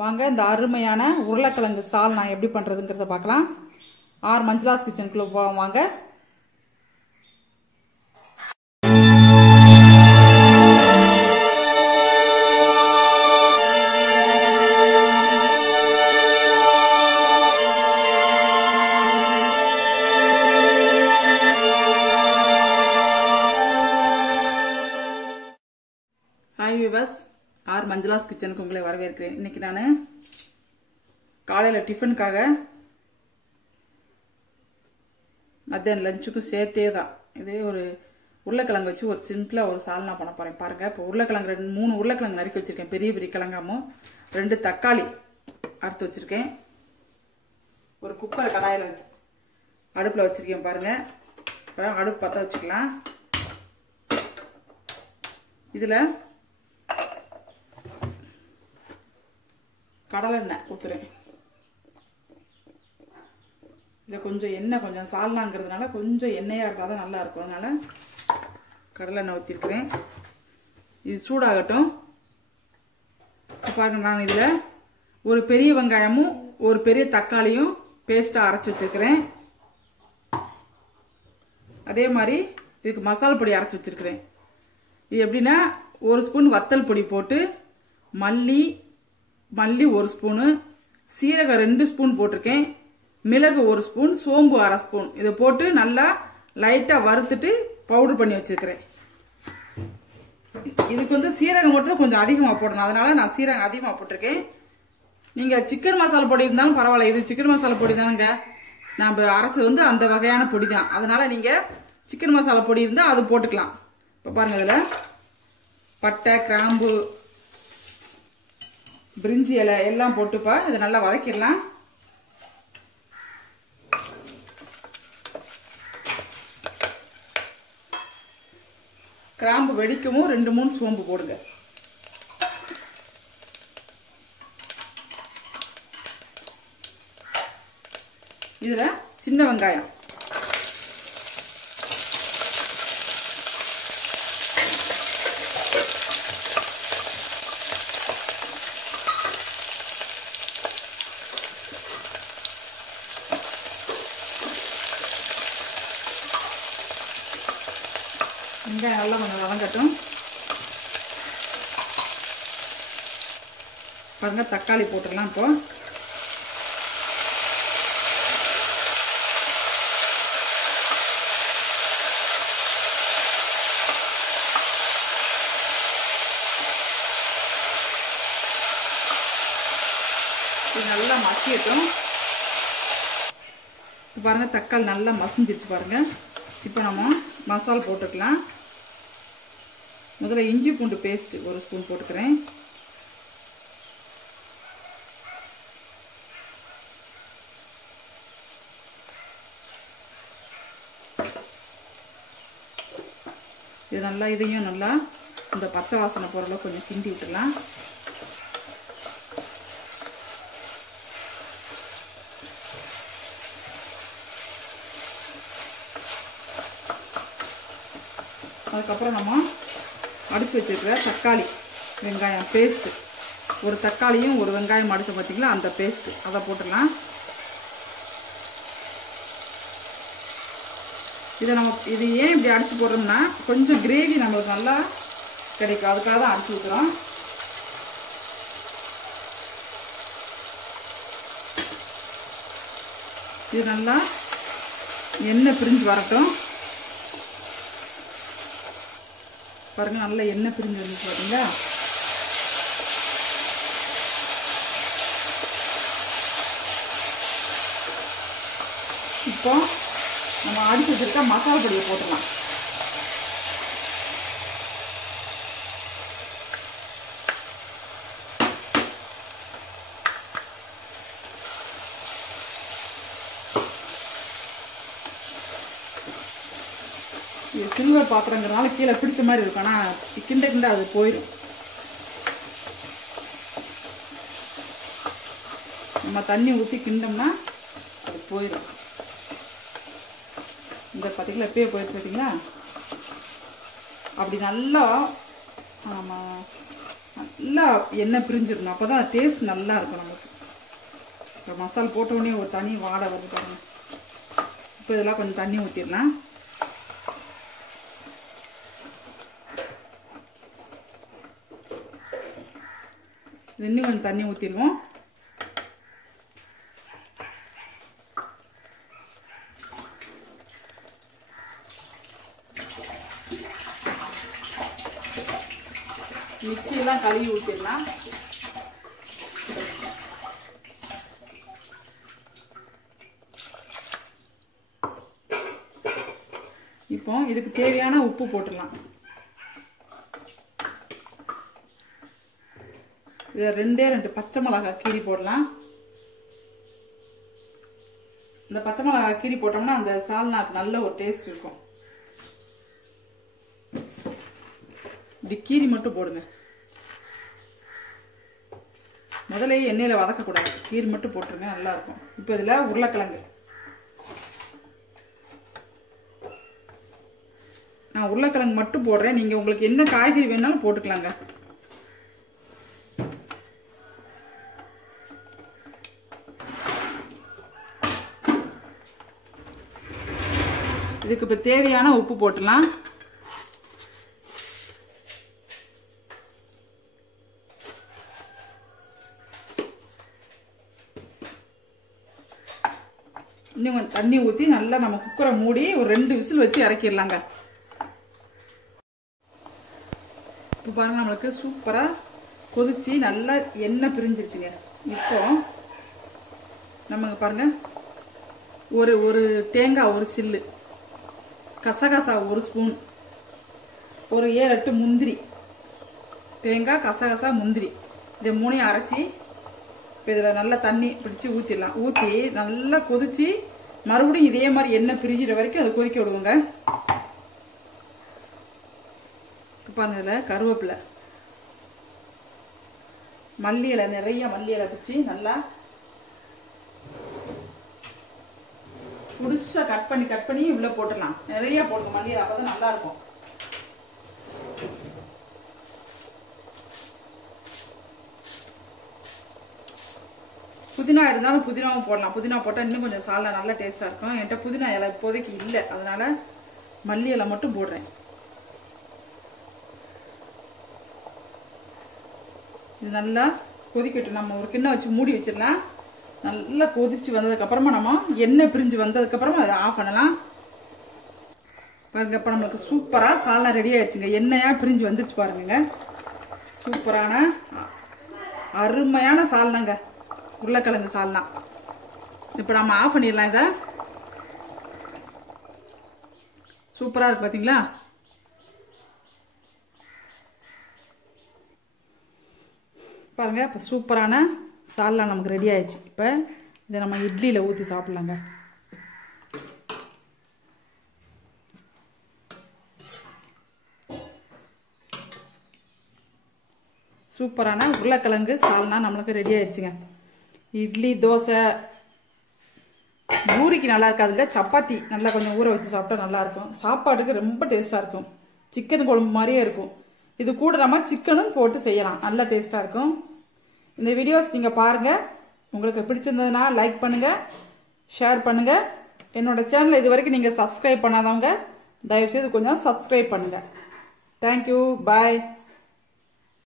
வாங்க இந்த அருமையான உருளைக்கிழங்கு சால் நான் எப்படி பண்றதுங்கறத பார்க்கலாம். ஆர் மஞ்சுளாஸ் கிச்சனுக்குள்ள போவோம் வாங்க. ஹாய் வியூவர்ஸ், ஆர் மஞ்சுளாஸ் கிச்சனுக்கு உங்களை வரவேற்கிறேன். இன்னைக்கு நான் காலையில் டிஃபனுக்காக மத்தியானம் லஞ்சுக்கும் சேர்த்தே தான் இது ஒரு உருளைக்கிழங்கு வச்சு ஒரு சிம்பிளாக ஒரு சால்னா பண்ண போகிறேன். பாருங்கள், இப்போ உருளைக்கிழங்கு 3 உருளைக்கிழங்கு நறுக்கி வச்சுருக்கேன். பெரிய பெரிய கிழங்காமும் 2 தக்காளி அறுத்து வச்சுருக்கேன். ஒரு குக்கரை கடாயில் வச்சு அடுப்பில் வச்சுருக்கேன். பாருங்கள், இப்போ அடுப்பு பற்ற வச்சுக்கலாம். இதில் கடலை எண்ணெய் ஊற்றுறேன். இதில் கொஞ்சம் எண்ணெய், கொஞ்சம் சால்னாங்கிறதுனால கொஞ்சம் எண்ணெயாக இருந்தால் தான் நல்லா இருக்கும். அதனால் கடலை எண்ணெய் ஊற்றிருக்கிறேன். இது சூடாகட்டும். பாருங்க, நான் இதில் ஒரு பெரிய வெங்காயமும் ஒரு பெரிய தக்காளியும் பேஸ்ட்டாக அரைச்சி வச்சுருக்கிறேன். அதே மாதிரி இதுக்கு மசாலா பொடி அரைச்சி வச்சுருக்கிறேன். இது எப்படின்னா, 1 ஸ்பூன் வத்தல் பொடி போட்டு மல்லி 1 ஸ்பூனு, சீரகம் 2 ஸ்பூன் போட்டிருக்கேன், மிளகு 1 ஸ்பூன், சோம்பு 1/2 ஸ்பூன் இதை போட்டு நல்லா லைட்டாக வறுத்துட்டு பவுடர் பண்ணி வச்சிருக்கிறேன். இதுக்கு வந்து சீரகம் மட்டும் கொஞ்சம் அதிகமாக போடணும், அதனால நான் சீரகம் அதிகமாக போட்டிருக்கேன். நீங்கள் சிக்கன் மசாலா பொடி இருந்தாலும் பரவாயில்ல, இது சிக்கன் மசாலா பொடி தானுங்க. நான் அரைச்சது வந்து அந்த வகையான பொடி தான். அதனால நீங்கள் சிக்கன் மசாலா பொடி இருந்தால் அது போட்டுக்கலாம். இப்போ பாருங்க, இதில் பட்டை, கிராம்பு, பிரிஞ்சி இலை எல்லாம் போட்டுப்பா இதை நல்லா வதக்கிடலாம். கிராம்பு வெடிக்கவும் 2-3 சோம்பு போடுங்க. இதுல சின்ன வெங்காயம், வெங்காயம் நல்லா கொஞ்சம் வதங்கட்டும். பாருங்க, தக்காளி போட்டுடலாம். இப்போ இது நல்லா மசியட்டும். பாருங்க, தக்காளி நல்லா மசிஞ்சிருச்சு. பாருங்க, இப்போ நம்ம மசாலா போட்டுக்கலாம். முதல்ல இஞ்சி பூண்டு பேஸ்ட் 1 ஸ்பூன் போட்டுக்கிறேன். இது நல்லா இதையும் நல்லா இந்த பச்சை வாசனை போகிற கொஞ்சம் கிண்டி விட்டுலாம். அதுக்கப்புறம் நம்ம அடித்து வச்சுருக்கிற தக்காளி வெங்காயம் பேஸ்ட்டு, ஒரு தக்காளியும் ஒரு வெங்காயம் அடித்து பார்த்தீங்களா, அந்த பேஸ்ட்டு அதை போட்டுடலாம். இது ஏன் இப்படி அடித்து போடுறோம்னா, கொஞ்சம் கிரேவி நம்மளுக்கு நல்லா கிடைக்கும், அதுக்காக தான் அடித்து ஊற்றுறோம். இது நல்லா எண்ணெய் பிரிஞ்சு வரட்டும். பாருங்க, நல்லா எண்ணெய் பிரிஞ்சு வந்துச்சு பாருங்களா. இப்போ நம்ம அடிச்சு வச்சிருக்க மசாலா பொடியை போட்டுடலாம். இது சில்வர் பாத்திரங்கிறதுனால கீழே பிடிச்ச மாதிரி இருக்கும், ஆனால் கிண்ட அது போயிடும். நம்ம தண்ணி ஊற்றி கிண்டோம்னா அது போயிடும். இந்த பார்த்தீங்களா, எப்பயே போயிடுச்சு பார்த்தீங்களா. அப்படி நல்லா நல்லா எண்ணெய் பிரிஞ்சிடணும். அப்போ தான் டேஸ்ட் நல்லா இருக்கும் நமக்கு. இப்போ மசாலா போட்ட உடனே ஒரு தனி வாடை வருது பாருங்க. இப்போ இதெல்லாம் கொஞ்சம் தண்ணி ஊற்றிடலாம். இன்னும் கொஞ்சம் தண்ணி ஊற்றிடுவோம். மிக்சியெல்லாம் கழுவி ஊற்றிடலாம். இப்போ இதுக்கு தேவையான உப்பு போட்டுடலாம். இதை 2 பச்சை மிளகாய் கீரி போடலாம். இந்த பச்சை மிளகாய் கீரி போட்டோம்னா அந்த சால்னாக்கு நல்ல ஒரு டேஸ்ட் இருக்கும். இப்படி கீரி மட்டும் போடுங்க. முதல்ல எண்ணெயில் வதக்கக்கூடாது, கீரி மட்டும் போட்டுருங்க, நல்லா இருக்கும். இப்போ இதில் உருளைக்கிழங்கு, நான் உருளைக்கிழங்கு மட்டும் போடுறேன். நீங்கள் உங்களுக்கு என்ன காய்கறி வேணாலும் போட்டுக்கலாங்க. இதுக்கு இப்போ தேவையான உப்பு போட்டுடலாம். இன்னும் கொஞ்சம் தண்ணி ஊற்றி நல்லா நம்ம குக்கரை மூடி ஒரு 2 விசில் வச்சு இறக்கிடலாங்க. இப்போ பாருங்க, நம்மளுக்கு சூப்பராக கொதிச்சு நல்லா எண்ணெய் பிரிஞ்சிருச்சுங்க. இப்போ நம்ம பாருங்க, ஒரு தேங்காய் ஒரு சில்லு, கசகசா 1 ஸ்பூன், ஒரு 7-8 முந்திரி, தேங்காய் கசகசா முந்திரி, இதை 3ஐயும் அரைச்சி இப்போ இதில் நல்லா தண்ணி பிடிச்சி ஊற்றிடலாம். ஊற்றி நல்லா கொதிச்சு மறுபடியும் இதே மாதிரி எண்ணெய் பிரிகிற வரைக்கும் அதை கொதிக்க விடுவோங்க. இப்போ இதில் கருவேப்பிலை, மல்லி இலை, நிறைய மல்லி இலை பிடிச்சி நல்லா புடிச்சா கட் பண்ணி உள்ள போட்டுடலாம். நிறைய போடுங்க மல்லி இலை, அப்பதான் நல்லா இருக்கும். புதினா இருந்தாலும் புதினாவும் போடலாம். புதினா போட்டால் இன்னும் கொஞ்சம் சால்னா நல்லா டேஸ்டா இருக்கும். என்கிட்ட புதினா இலை இப்போதைக்கு இல்லை, அதனால மல்லி இலை மட்டும் போடுறேன். இது நல்லா கொதிக்கட்டும். நம்ம ஒரு கிண்ணம் வச்சு மூடி வச்சிடலாம். நல்லா கொதிச்சு வந்ததுக்கு அப்புறமா நம்ம எண்ணெய் பிரிஞ்சு வந்ததுக்கு அப்புறமா அதை ஆஃப் பண்ணலாம். பாருங்க, இப்போ நம்மளுக்கு சூப்பரா சால்னா ரெடி ஆயிடுச்சுங்க. எண்ணெயா பிரிஞ்சு வந்துருச்சு பாருங்க. சூப்பரான அருமையான சால்னாங்க, உருளைக்கிழங்கு சால்னா. இப்போ நம்ம ஆஃப் பண்ணிடலாம். இதை சூப்பரா இருக்கு பாத்தீங்களா? பாருங்க, இப்போ சூப்பரான சால்னா நமக்கு ரெடி ஆயிடுச்சு. இப்போ இதை நம்ம இட்லியில் ஊற்றி சாப்பிடலாங்க. சூப்பரான உருளைக்கிழங்கு சால்னா நம்மளுக்கு ரெடி ஆயிடுச்சுங்க. இட்லி, தோசை, பூரிக்கு நல்லா இருக்காதுங்க. சப்பாத்தி நல்லா கொஞ்சம் ஊற வச்சு சாப்பிட்டா நல்லா இருக்கும். சாப்பாடுக்கு ரொம்ப டேஸ்டா இருக்கும். சிக்கன் குழம்பு மாதிரியே இருக்கும். இது கூட நம்ம சிக்கனும் போட்டு செய்யலாம், நல்ல டேஸ்டா இருக்கும். இந்த வீடியோஸ் நீங்க பாருங்க. உங்களுக்கு பிடிச்சிருந்ததுன்னா லைக் பண்ணுங்க, ஷேர் பண்ணுங்க. என்னோட சேனல் இது வரைக்கும் நீங்க சப்ஸ்கிரைப் பண்ணாதவங்க தயவு செய்து கொஞ்சம் சப்ஸ்கிரைப் பண்ணுங்க. தேங்க்யூ, பாய்.